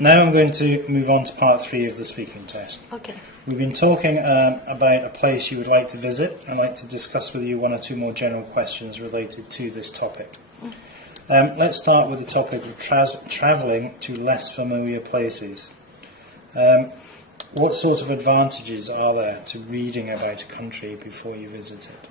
Now I'm going to move on to part 3 of the speaking test. Okay. We've been talking about a place you would like to visit. I'd like to discuss with you 1 or 2 more general questions related to this topic. Let's start with the topic of travelling to less familiar places. What sort of advantages are there to reading about a country before you visit it?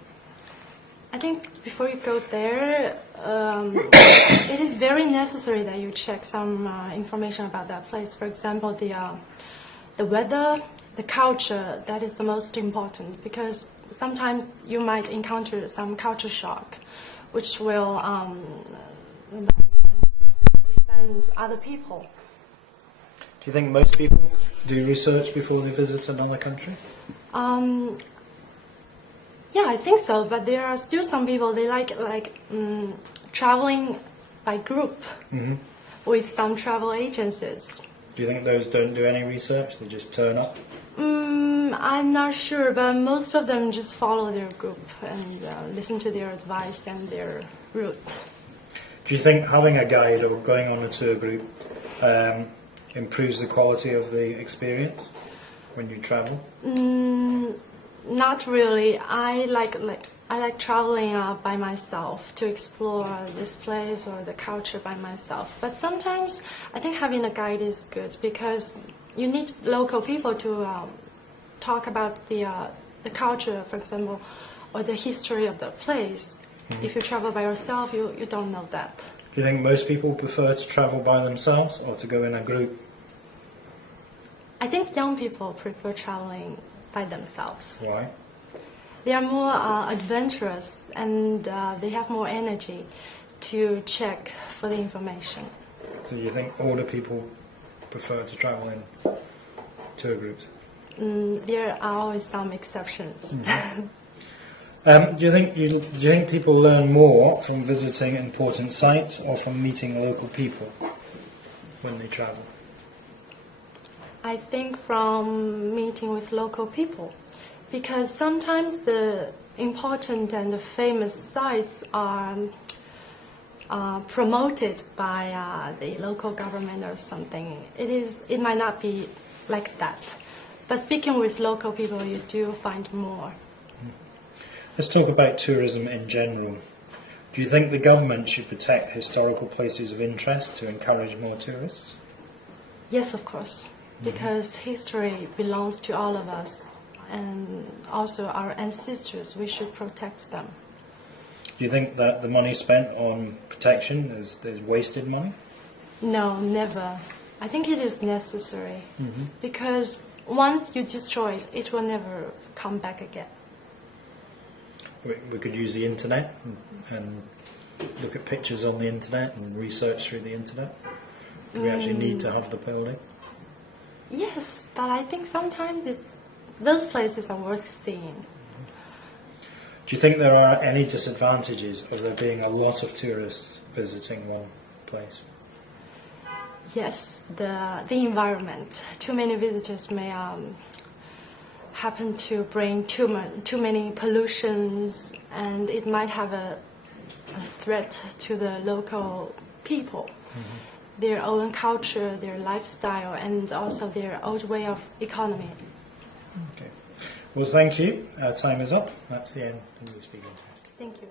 I think before you go there, it is very necessary that you check some information about that place. For example, the weather, the culture, that is the most important, because sometimes you might encounter some culture shock, which will defend other people. Do you think most people do research before they visit another country? Yeah, I think so, but there are still some people, they like traveling by group with some travel agencies. Do you think those don't do any research? They just turn up? I'm not sure, but most of them just follow their group and listen to their advice and their route. Do you think having a guide or going on a tour group improves the quality of the experience when you travel? Not really. I like traveling by myself to explore this place or the culture by myself. But sometimes I think having a guide is good because you need local people to talk about the culture, for example, or the history of the place. If you travel by yourself, you don't know that. Do you think most people prefer to travel by themselves or to go in a group? I think young people prefer traveling by themselves. Why? They are more adventurous and they have more energy to check for the information. So you think older people prefer to travel in tour groups? There are always some exceptions. Do you think people learn more from visiting important sites or from meeting local people when they travel? I think from meeting with local people, because sometimes the important and the famous sites are promoted by the local government or something. It might not be like that, but speaking with local people, you do find more. Let's talk about tourism in general. Do you think the government should protect historical places of interest to encourage more tourists? Yes, of course. Because history belongs to all of us, and also our ancestors, we should protect them. Do you think that the money spent on protection is wasted money? No, never. I think it is necessary, because once you destroy it, it will never come back again. We could use the internet and look at pictures on the internet and research through the internet. Do we actually need to have the building? Yes, but I think sometimes those places are worth seeing. Do you think there are any disadvantages of there being a lot of tourists visiting one place? Yes, the environment. Too many visitors may happen to bring too many pollutions, and it might have a threat to the local people. Their own culture, their lifestyle, and also their old way of economy. Okay. Well, thank you. Our time is up. That's the end of the speaking test. Thank you.